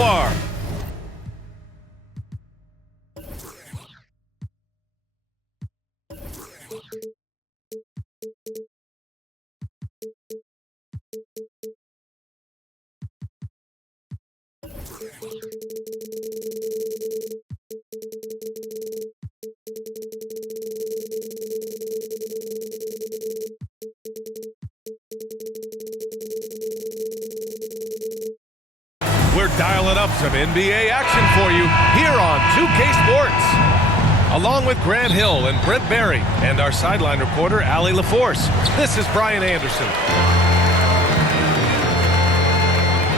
far. We're dialing up some NBA action for you here on 2K Sports. Along with Grant Hill and Brent Barry and our sideline reporter, Allie LaForce, this is Brian Anderson.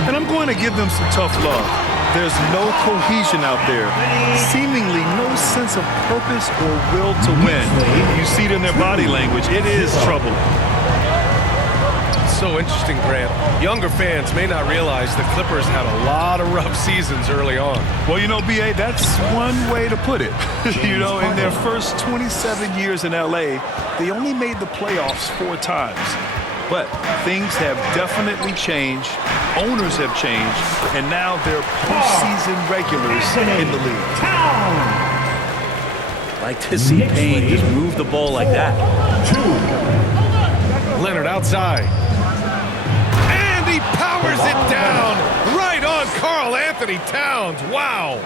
And I'm going to give them some tough love. There's no cohesion out there. Seemingly no sense of purpose or will to win. You see it in their body language. It is trouble. So interesting, Grant. Younger fans may not realize the Clippers had a lot of rough seasons early on. Well, you know, B.A., that's one way to put it. You know, in their first 27 years in L.A., they only made the playoffs 4 times. But things have definitely changed. Owners have changed. And now they're postseason regulars in the league. Like to see Payne just move the ball like that. Leonard outside. He powers it down right on Karl Anthony Towns. Wow.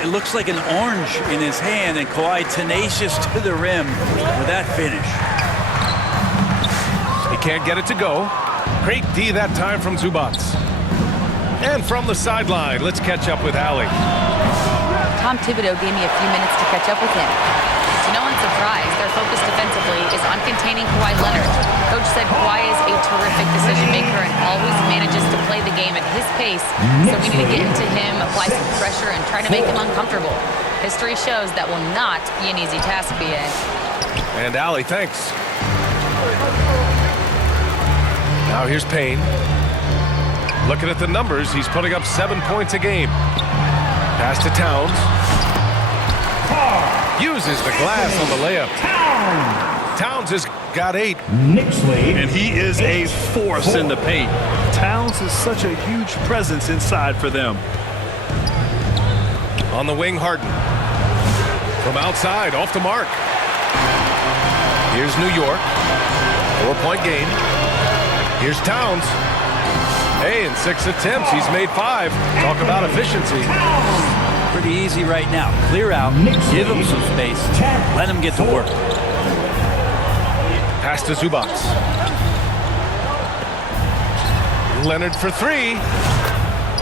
It looks like an orange in his hand, and Kawhi tenacious to the rim with that finish. He can't get it to go. Great D that time from Zubac. And from the sideline, let's catch up with Allie. Tom Thibodeau gave me a few minutes to catch up with him. To no one's surprise, their focus defensively is on containing Kawhi Leonard. Coach said Kawhi is a terrific decision maker and always manages to play the game at his pace, so we need to get into him, apply some pressure, and try to make him uncomfortable. History shows that will not be an easy task, B.A. And Allie, thanks. Now here's Payne. Looking at the numbers, he's putting up 7 points a game. Pass to Towns. Uses the glass on the layup. Towns has got 8. And he is a force in the paint. Towns is such a huge presence inside for them. On the wing, Harden. From outside, off the mark. Here's New York. 4-point game. Here's Towns. Hey, in 6 attempts, he's made 5. Talk about efficiency. Pretty easy right now. Clear out, give him some space, let him get to work. Pass to Zubac. Leonard for 3.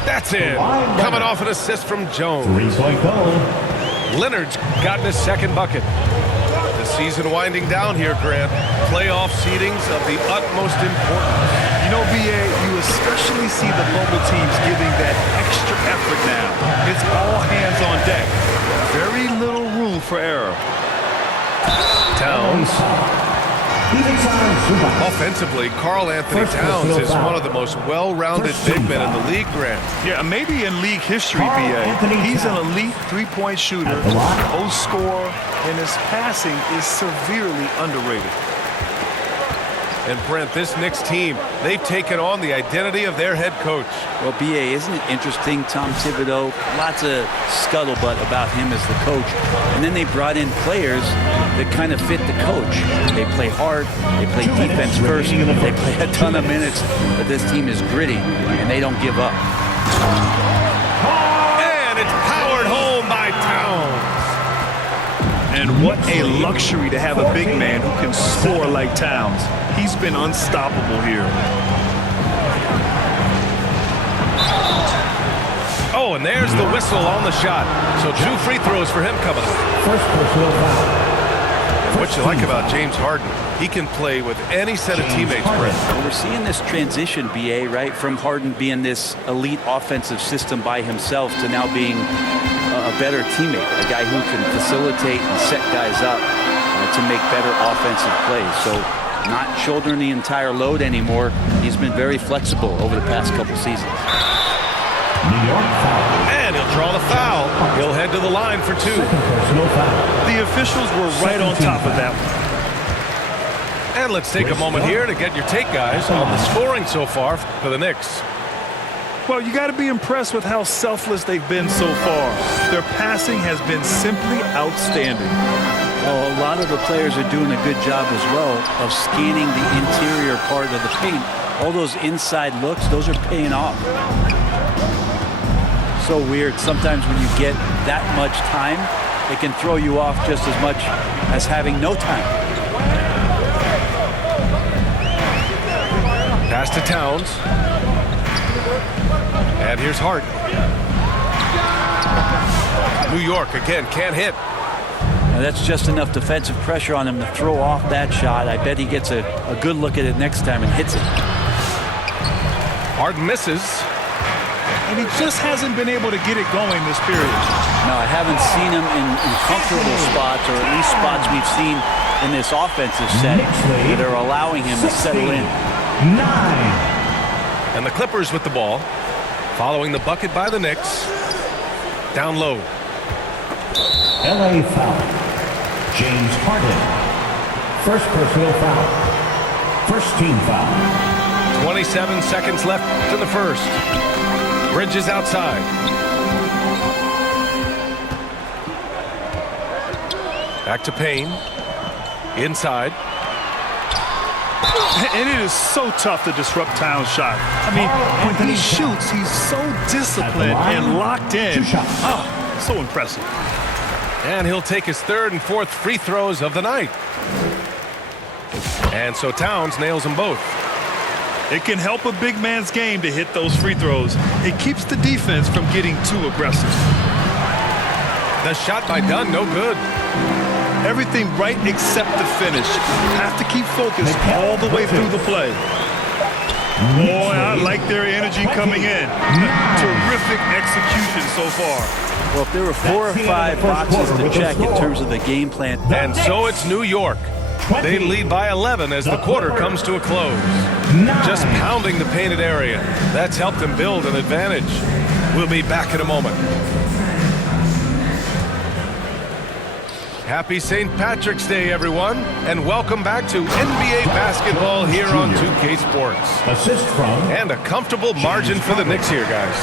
That's in. Coming off an assist from Jones. 3-point goal. Leonard's gotten his 2nd bucket. The season winding down here, Grant. Playoff seedings of the utmost importance. You know, B.A., you especially see the bubble teams giving that extra effort now. It's all hands on deck. Very little room for error. Towns. Offensively, Karl Anthony Towns is one of the most well-rounded big men in the league, Grant. Yeah, maybe in league history, B.A. He's an elite 3-point shooter, post scorer, and his passing is severely underrated. And Brent, this Knicks team, they've taken on the identity of their head coach. Well, B.A., isn't it interesting? Tom Thibodeau, lots of scuttlebutt about him as the coach. And then they brought in players that kind of fit the coach. They play hard, they play defense first, they play a ton of minutes, but this team is gritty, and they don't give up. And it's powered home by Towns. And what a luxury to have a big man who can score like Towns. He's been unstoppable here. Oh, and there's the whistle on the shot. So 2 free throws for him coming up. First personal foul. What you like about James Harden, he can play with any set of teammates, Brent. Well, we're seeing this transition, B.A., right, from Harden being this elite offensive system by himself to now being a better teammate, a guy who can facilitate and set guys up to make better offensive plays. So not shouldering the entire load anymore. He's been very flexible over the past couple seasons. New York foul. And he'll draw the foul. He'll head to the line for 2. Personal foul. The officials were right on top of that one. And let's take a moment here to get your take, guys, on the scoring so far for the Knicks. Well, you got to be impressed with how selfless they've been so far. Their passing has been simply outstanding. Well, a lot of the players are doing a good job as well of scanning the interior part of the paint. All those inside looks, those are paying off. So weird. Sometimes when you get that much time, it can throw you off just as much as having no time. Pass to Towns. And here's Hart. New York again can't hit. Now that's just enough defensive pressure on him to throw off that shot. I bet he gets a good look at it next time and hits it. Hart misses. And he just hasn't been able to get it going this period. No, I haven't seen him in comfortable spots, or at least spots we've seen in this offensive set that are allowing him to settle in. 9. And the Clippers with the ball, following the bucket by the Knicks. Down low. LA foul. James Harden. First personal foul. First team foul. 27 seconds left in the first. Bridges outside. Back to Payne. Inside. And it is so tough to disrupt Towns' shot. I mean, when he shoots, he's so disciplined and locked in. Oh, so impressive. And he'll take his third and fourth free throws of the night. And so Towns nails them both. It can help a big man's game to hit those free throws. It keeps the defense from getting too aggressive. The shot by Dunn, no good. Everything right except the finish. Have to keep focused all the way through the play. Boy, I like their energy coming in. Terrific execution so far. Well, if there were 4 or 5 boxes to check in terms of the game plan. And so it's New York. They lead by 11 as the quarter comes to a close. Just pounding the painted area. That's helped them build an advantage. We'll be back in a moment. Happy St. Patrick's Day, everyone, and welcome back to NBA basketball here on 2K Sports. Assist from. And a comfortable margin for the Knicks here, guys.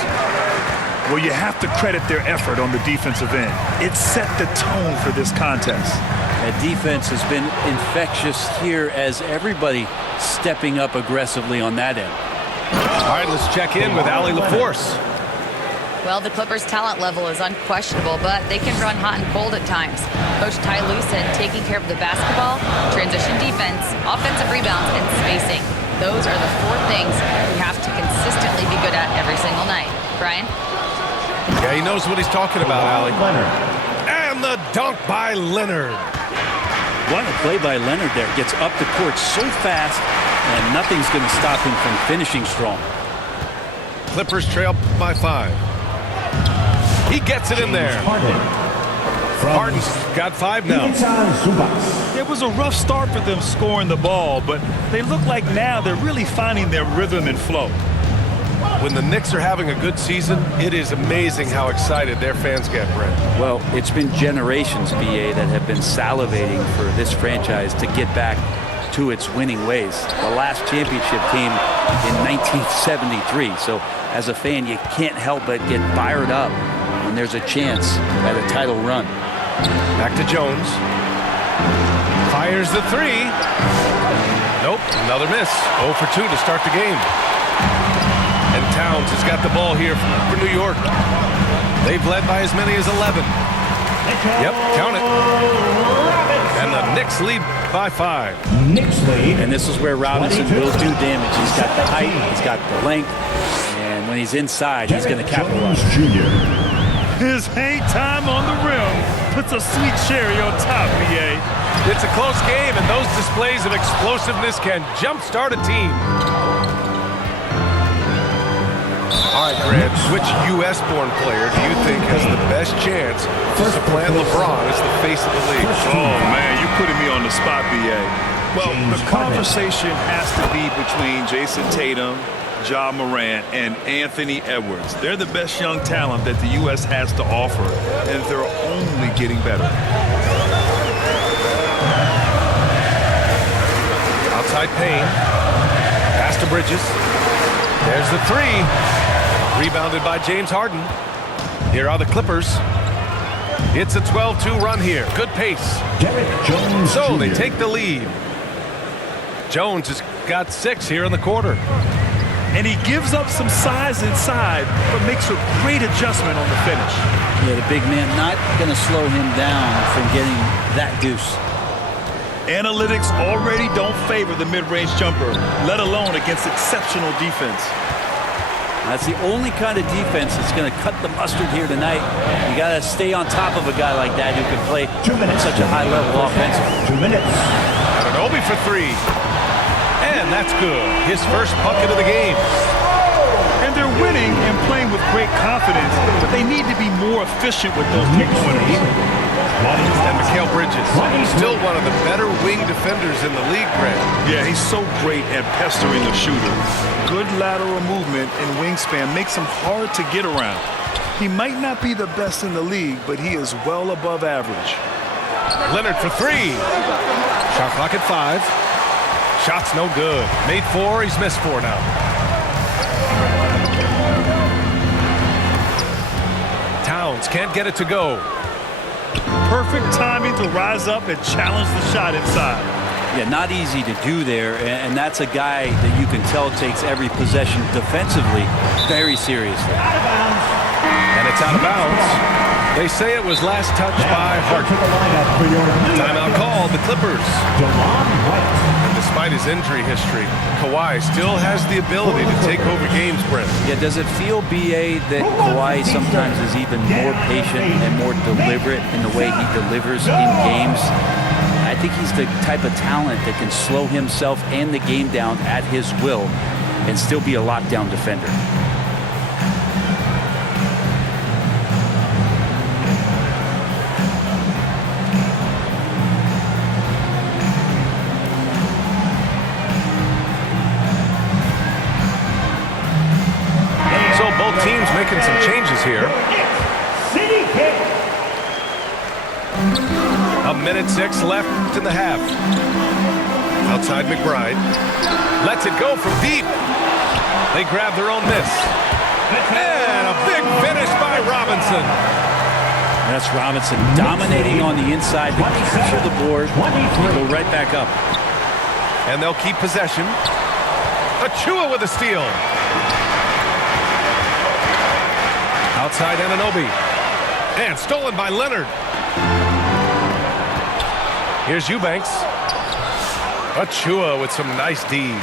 Well, you have to credit their effort on the defensive end. It set the tone for this contest. That defense has been infectious here as everybody stepping up aggressively on that end. All right, let's check in with Allie LaForce. Well, the Clippers' talent level is unquestionable, but they can run hot and cold at times. Coach Ty Lue said taking care of the basketball, transition defense, offensive rebounds, and spacing. Those are the 4 things we have to consistently be good at every single night. Brian? Yeah, he knows what he's talking about, Allie. And the dunk by Leonard. What a play by Leonard there. Gets up the court so fast, and nothing's going to stop him from finishing strong. Clippers trail by 5. He gets it in there. Harden's got 5 now. It was a rough start for them scoring the ball, but they look like now they're really finding their rhythm and flow. When the Knicks are having a good season, it is amazing how excited their fans get, Brent. Well, it's been generations, BA, that have been salivating for this franchise to get back to its winning ways. The last championship came in 1973, so as a fan, you can't help but get fired up when there's a chance at a title run. Back to Jones. Fires the 3. Nope, another miss. 0 for 2 to start the game. And Towns has got the ball here for New York. They've led by as many as 11. Yep, count it. And the Knicks lead by 5. Knicks lead. And this is where Robinson will do damage. He's got the height, he's got the length, and when he's inside, he's going to capitalize. His hang time on the rim puts a sweet cherry on top, BA. It's a close game, and those displays of explosiveness can jumpstart a team. All right, Grant, which U.S.-born player do you think has the best chance to supplant LeBron as the face of the league? Oh, man, you're putting me on the spot, BA. Well, the conversation has to be between Jason Tatum, Ja Morant, and Anthony Edwards. They're the best young talent that the U.S. has to offer, and they're only getting better. Outside Payne. Pass to Bridges. There's the 3. Rebounded by James Harden. Here are the Clippers. It's a 12-2 run here. Good pace. Derek Jones So they Jr. take the lead. Jones has got 6 here in the quarter. And he gives up some size inside, but makes a great adjustment on the finish. Yeah, the big man not going to slow him down from getting that deuce. Analytics already don't favor the mid-range jumper, let alone against exceptional defense. That's the only kind of defense that's going to cut the mustard here tonight. You got to stay on top of a guy like that who can play 2 minutes. at such a high level offensively. 2 minutes. Anunoby for 3. And that's good. His first bucket of the game. And they're winning and playing with great confidence, but they need to be more efficient with those three-pointers. And Mikal Bridges, still one of the better wing defenders in the league, Brad. Yeah, he's so great at pestering a shooter. Good lateral movement and wingspan makes him hard to get around. He might not be the best in the league, but he is well above average. Leonard for 3. Shot clock at 5. Shot's no good. Made 4. He's missed 4 now. Towns can't get it to go. Perfect timing to rise up and challenge the shot inside. Yeah, not easy to do there, and that's a guy that you can tell takes every possession defensively very seriously. And it's out of bounds. They say it was last touched by Harden. Timeout called, the Clippers. And despite his injury history, Kawhi still has the ability to take over games, Brent. Yeah, does it feel, B.A., that Kawhi sometimes is even more patient and more deliberate in the way he delivers in games? I think he's the type of talent that can slow himself and the game down at his will and still be a lockdown defender. So both teams making some changes here. A minute 6 left in the half. Outside McBride. Lets it go from deep. They grab their own miss. And a big finish by Robinson. That's Robinson dominating on the inside to capture the board and go right back up. And they'll keep possession. Achua with a steal. Outside Anunoby. And stolen by Leonard. Here's Eubanks. Achua with some nice D.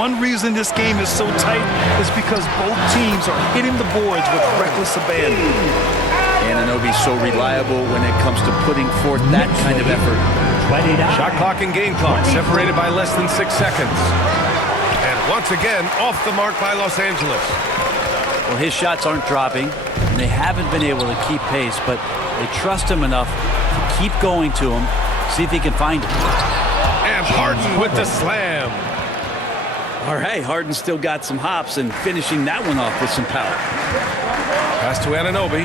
One reason this game is so tight is because both teams are hitting the boards with reckless abandon. Anunoby's so reliable when it comes to putting forth that kind of effort. Shot clock and game clock separated by less than 6 seconds. And once again, off the mark by Los Angeles. Well, his shots aren't dropping, and they haven't been able to keep pace, but they trust him enough to keep going to him, see if he can find him. And Harden with the slam. All right, Harden still got some hops and finishing that one off with some power. Pass to Anunoby.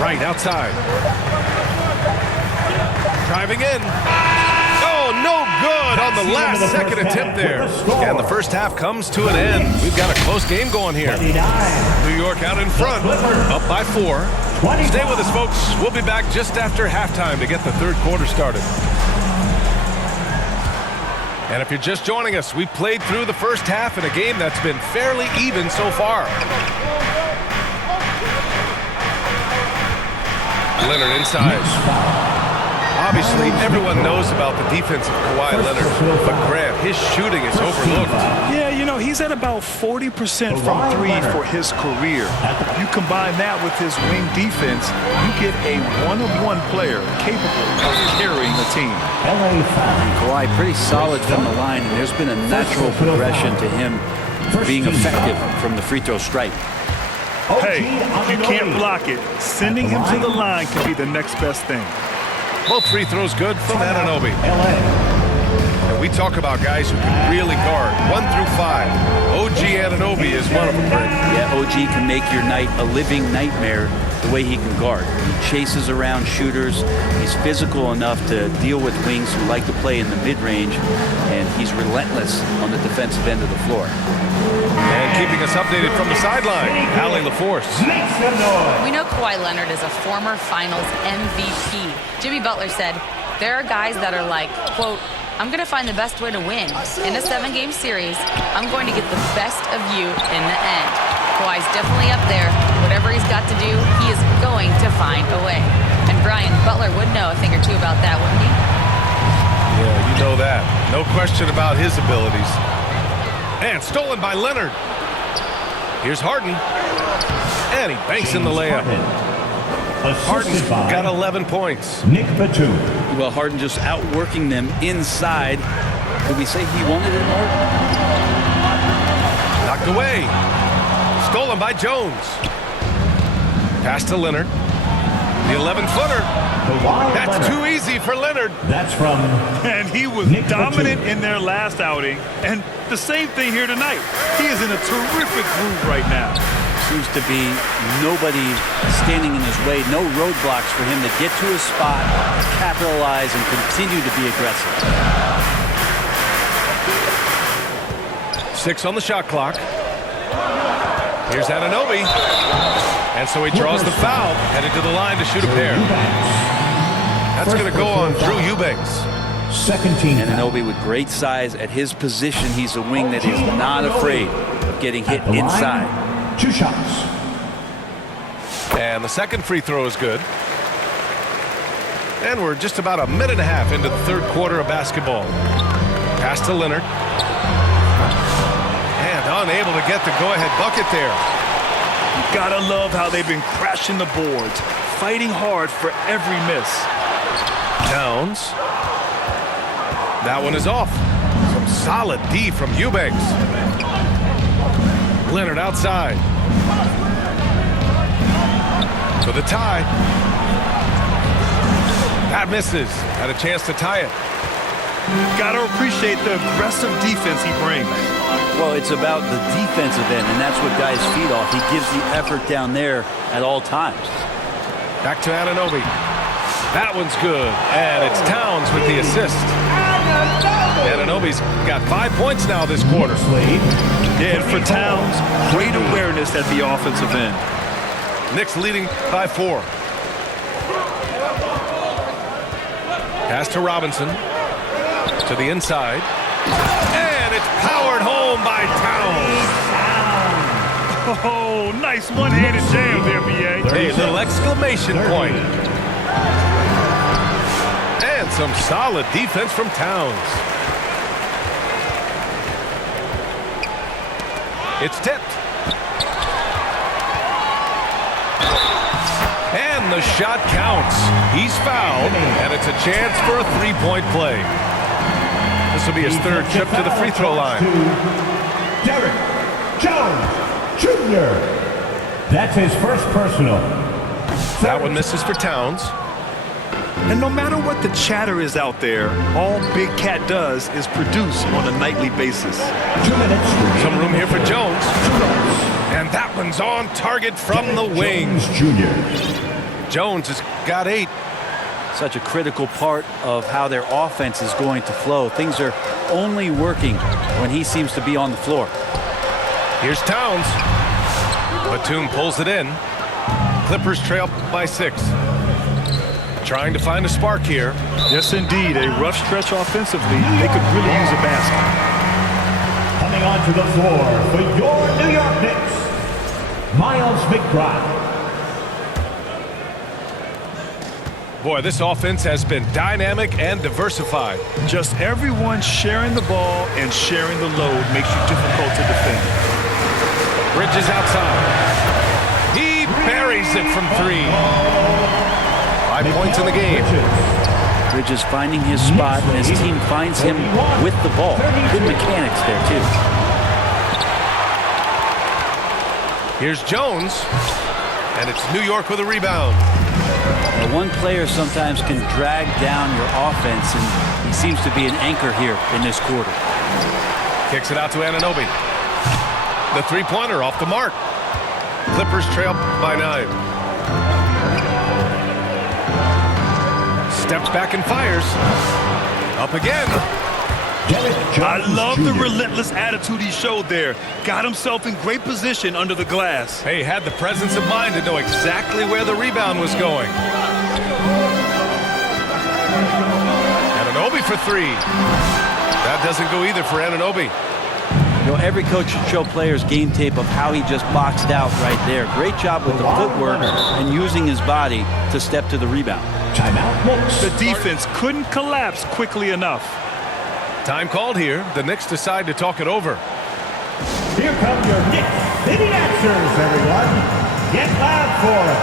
Right outside. Driving in. Oh, no good on the last second attempt there. And the first half comes to an end. We've got a close game going here. New York out in front, up by 4. Stay with us, folks. We'll be back just after halftime to get the third quarter started. And if you're just joining us, we played through the first half in a game that's been fairly even so far. Leonard inside. Obviously, everyone knows about the defense of Kawhi Leonard, but Grant, his shooting is overlooked. Yeah, you know, he's at about 40% from 3 for his career. You combine that with his wing defense, you get a one-of-one player capable of carrying the team. Kawhi pretty solid from the line, and there's been a natural progression to him being effective from the free throw stripe. Hey, if you can't block it, sending him to the line can be the next best thing. Both free throws good from Anunoby. And we talk about guys who can really guard 1 through 5. OG Anunoby is one of them, Greg. Yeah, OG can make your night a living nightmare the way he can guard. He chases around shooters. He's physical enough to deal with wings who like to play in the mid-range, and he's relentless on the defensive end of the floor. And keeping us updated from the sideline, Allie LaForce. We know Kawhi Leonard is a former Finals MVP. Jimmy Butler said, there are guys that are like, quote, I'm going to find the best way to win. In a 7-game series, I'm going to get the best of you in the end. Kawhi's definitely up there. Whatever he's got to do, he is going to find a way. And Brian, Butler would know a thing or two about that, wouldn't he? Yeah, you know that. No question about his abilities. And stolen by Leonard. Here's Harden. And he banks in the layup. Harden's got 11 points. Nick Batum. Well, Harden just outworking them inside. Could we say he wanted it more? Knocked away. Stolen by Jones. Pass to Leonard. The 11-footer. That's too easy for Leonard. That's from And he was Nick dominant Batum. in their last outing. And the same thing here tonight. He is in a terrific groove right now. Seems to be nobody standing in his way. No roadblocks for him to get to his spot, capitalize, and continue to be aggressive. 6 on the shot clock. Here's Anunoby. And so he draws the foul, headed to the line to shoot a pair. That's going to go on Drew Eubanks. Second team. Anunoby with great size at his position. He's a wing that is not afraid of getting hit At the line, inside. 2 shots. And the second free throw is good. And we're just about a minute and a half into the third quarter of basketball. Pass to Leonard. And unable to get the go-ahead bucket there. Gotta love how they've been crashing the boards, fighting hard for every miss. Towns. That one is off. Some solid D from Eubanks. Leonard outside. For the tie. That misses. Had a chance to tie it. Gotta appreciate the aggressive defense he brings. Well, it's about the defensive end, and that's what guys feed off. He gives the effort down there at all times. Back to Anunoby. That one's good. And it's Towns with the assist. Anunoby's got 5 points now this quarter. Yeah, and for Towns, great awareness at the offensive end. Knicks leading by 4. Pass to Robinson. To the inside. And it's powered home by Towns. Oh, nice one-handed jam there, B.A. A little exclamation point. And some solid defense from Towns. It's tipped. And the shot counts. He's fouled, and it's a chance for a 3-point play. This will be his third trip to the free throw line. Derek Jones Jr. That's his first personal. That one misses for Towns. And no matter what the chatter is out there, all Big Cat does is produce on a nightly basis. 2 minutes. Some room here for Jones. And that one's on target from the wing. Jones Jr. Jones has got 8. Such a critical part of how their offense is going to flow. Things are only working when he seems to be on the floor. Here's Towns. Batum pulls it in. Clippers trail by 6. Trying to find a spark here. Yes, indeed. A rough stretch offensively. They could really use a basket. Coming onto the floor for your New York Knicks, Miles McBride. Boy, this offense has been dynamic and diversified. Just everyone sharing the ball and sharing the load makes you difficult to defend. Bridges outside. He buries it from 3. 5 points in the game. Bridges finding his spot, and his team finds him with the ball. Good mechanics there, too. Here's Jones. And it's New York with a rebound. Now, one player sometimes can drag down your offense, and he seems to be an anchor here in this quarter. Kicks it out to Anunoby. The 3-pointer off the mark. Clippers trail by 9. Steps back and fires. Up again. I love the relentless attitude he showed there. Got himself in great position under the glass. Hey, had the presence of mind to know exactly where the rebound was going. Anunoby for three. That doesn't go either for Anunoby. You know, every coach should show players game tape of how he just boxed out right there. Great job with the footwork and using his body to step to the rebound. Timeout, Knicks. The defense couldn't collapse quickly enough. Time called here. The Knicks decide to talk it over. Here come your Knicks City answers, everyone. Get loud for it.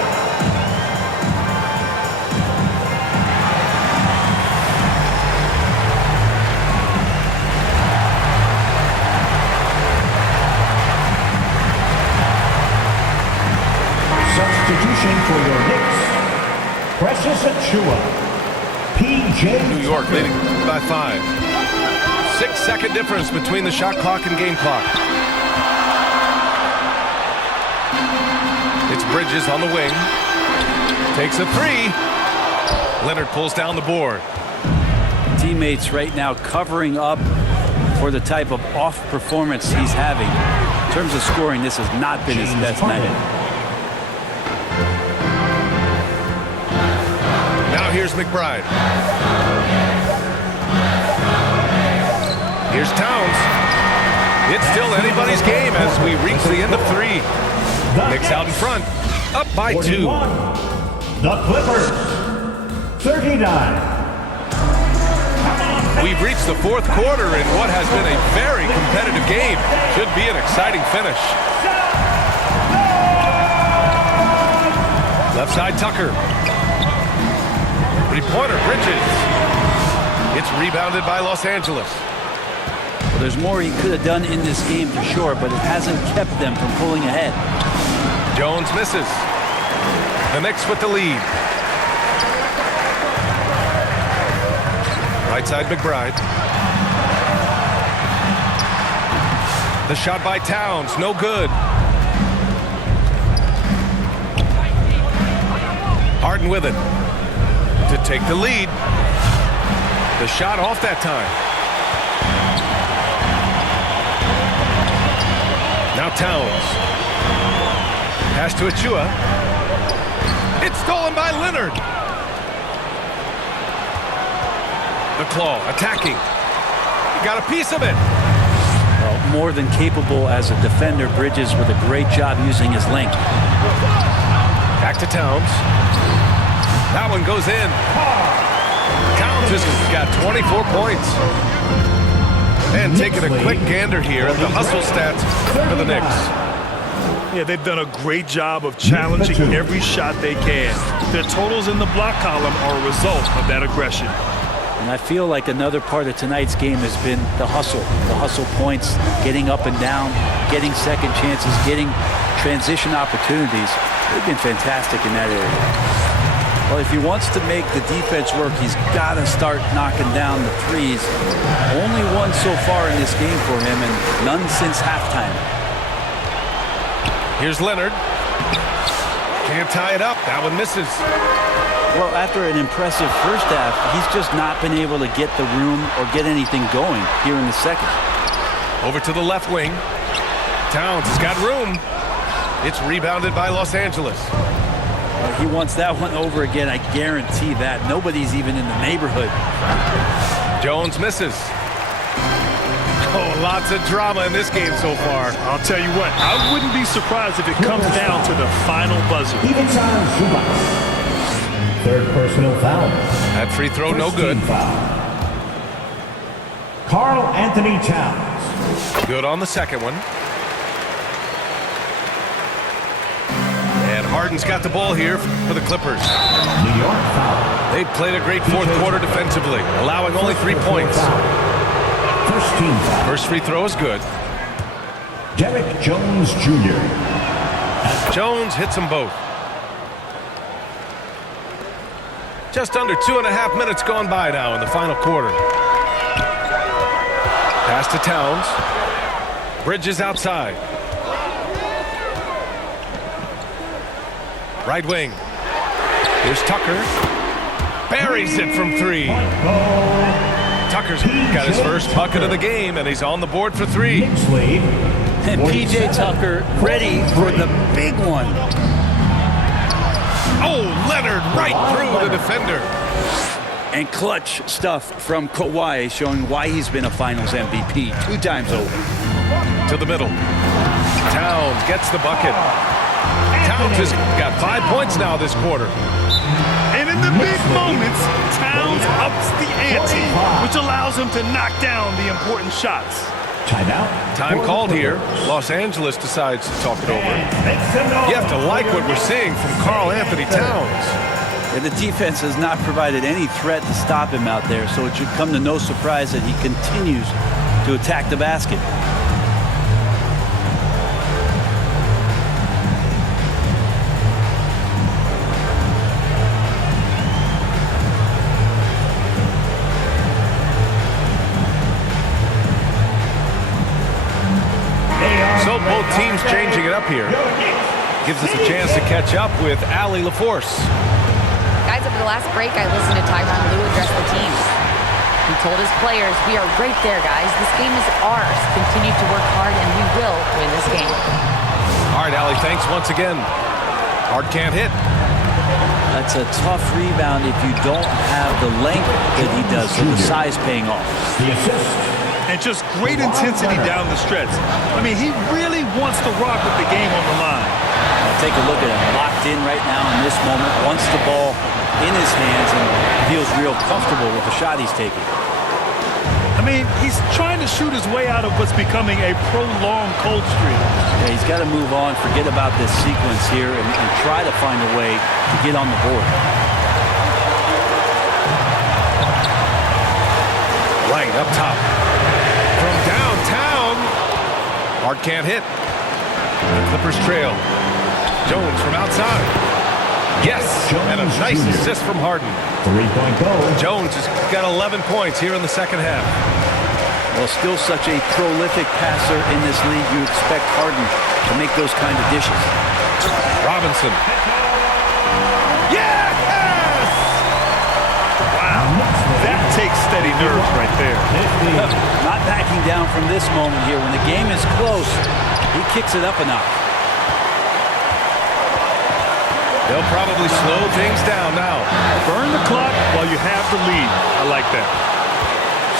Substitution for your Knicks. Precious Achua. P.J. New York leading by 5. 6-second difference between the shot clock and game clock. It's Bridges on the wing. Takes a three. Leonard pulls down the board. Teammates right now covering up for the type of off performance he's having. In terms of scoring, this has not been his best night. Now here's McBride. Here's Towns. It's still anybody's game as we reach the end of 3. Knicks out in front, up by 2. The Clippers, 39. We've reached the 4th quarter in what has been a very competitive game. Should be an exciting finish. Left side, Tucker. Three-pointer, Bridges. It's rebounded by Los Angeles. Well, there's more he could have done in this game for sure, but it hasn't kept them from pulling ahead. Jones misses. The Knicks with the lead. Right side, McBride. The shot by Towns, no good. Harden with it to take the lead. The shot off that time. Now Towns. Pass to Achua. It's stolen by Leonard. The claw attacking. He got a piece of it. Well, more than capable as a defender, Bridges with a great job using his length. Back to Towns. That one goes in. Towns has got 24 points. And taking a quick gander here at the hustle stats for the Knicks. Yeah, they've done a great job of challenging every shot they can. Their totals in the block column are a result of that aggression. And I feel like another part of tonight's game has been the hustle points, getting up and down, getting second chances, getting transition opportunities. They've been fantastic in that area. Well, if he wants to make the defense work, he's got to start knocking down the threes. Only one so far in this game for him, and none since halftime. Here's Leonard. Can't tie it up. That one misses. Well, after an impressive first half, he's just not been able to get the room or get anything going here in the second. Over to the left wing. Towns has got room. It's rebounded by Los Angeles. He wants that one over again, I guarantee that. Nobody's even in the neighborhood. Jones misses. Oh, lots of drama in this game so far. I'll tell you what, I wouldn't be surprised if it comes down to the final buzzer. Even time, Zubac. Third personal foul. That free throw, no good. Karl Anthony Towns. Good on the second one. And Harden's got the ball here for the Clippers. New York foul. They've played a great 4th quarter defensively, allowing only 3 points. First team foul. First free throw is good. Derek Jones Jr. Jones hits them both. Just under 2.5 minutes gone by now in the final quarter. Pass to Towns. Bridges outside. Right wing. Here's Tucker. Buries it from 3. Tucker's got his first bucket of the game, and he's on the board for 3. And P.J. Tucker ready for the big one. Oh, Leonard right through the defender. And clutch stuff from Kawhi, showing why he's been a Finals MVP 2 times over. To the middle. Towns gets the bucket. Towns has got 5 points now this quarter. And in the big moments, Towns ups the ante, which allows him to knock down the important shots. Timeout. Time called here. Los Angeles decides to talk it over. You have to like what we're seeing from Karl Anthony Towns. And the defense has not provided any threat to stop him out there, so it should come to no surprise that he continues to attack the basket. So both teams changing it up here. Gives us a chance to catch up with Allie LaForce. Guys, over the last break, I listened to Tyronn Lue address the team. He told his players, we are right there, guys. This game is ours. Continue to work hard, and we will win this game. All right, Allie, thanks once again. Hard can't hit. That's a tough rebound if you don't have the length that he does, so the size paying off. The assist. And just great intensity down the stretch. I mean, he really wants to rock with the game on the line. Take a look at him, locked in right now in this moment, wants the ball in his hands and feels real comfortable with the shot he's taking. I mean, he's trying to shoot his way out of what's becoming a prolonged cold streak. Yeah, he's got to move on, forget about this sequence here, and try to find a way to get on the board. Right up top. From downtown. Hart can't hit. The Clippers trail. Jones from outside. Yes, and a nice assist from Harden. 3-point goal. Jones has got 11 points here in the second half. Well, still such a prolific passer in this league. You expect Harden to make those kind of dishes. Robinson. Yes! Wow, that takes steady nerves right there. Not backing down from this moment here. When the game is close, he kicks it up a notch. They'll probably slow things down now. Burn the clock while you have the lead. I like that.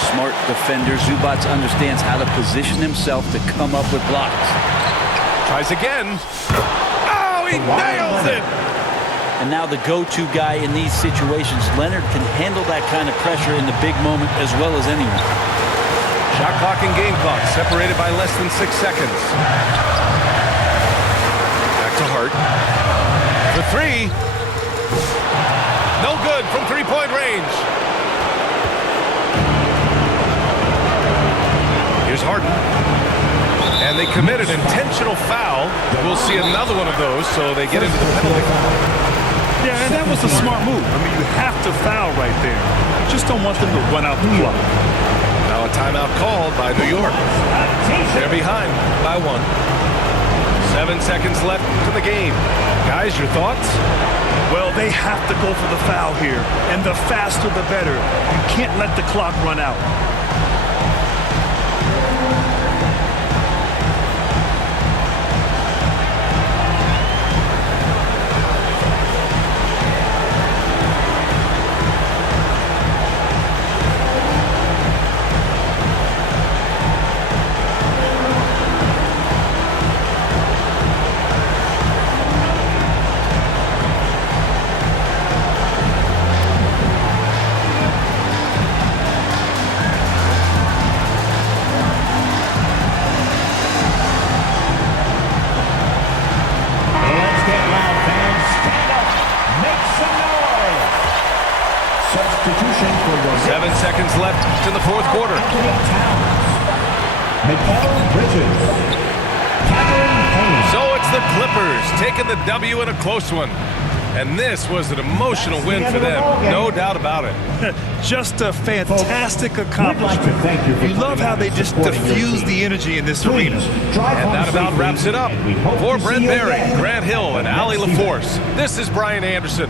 Smart defender. Zubac understands how to position himself to come up with blocks. Tries again. Oh, he nails it! And now the go-to guy in these situations. Leonard can handle that kind of pressure in the big moment as well as anyone. Shot clock and game clock separated by less than 6 seconds. Back to Hart. For 3. No good from three-point range. Here's Harden. And they commit an intentional foul. We'll see another one of those, so they get into the penalty. Yeah, and that was a smart move. I mean, you have to foul right there. You just don't want them to run out the clock. Now a timeout called by New York. They're behind by 1. 7 seconds left to the game. Guys, your thoughts? Well, they have to go for the foul here, and the faster the better. You can't let the clock run out. Let's get loud, fans. Stand up. Make some noise. Substitution for your 7 seconds left in the fourth quarter. Anthony Towns. Mikal Bridges. Cameron Payne. So it's the Clippers taking the W in a close one. And this was an emotional win for them. No doubt about it. Just a fantastic We'd like accomplishment. to thank you for You love coming how out they and just supporting your diffuse team. the energy in this arena. Please, drive And home that about safely, wraps it up. and we hope For to see Brent you Berry, again Grant Hill, and next Allie season. LaForce, this is Brian Anderson.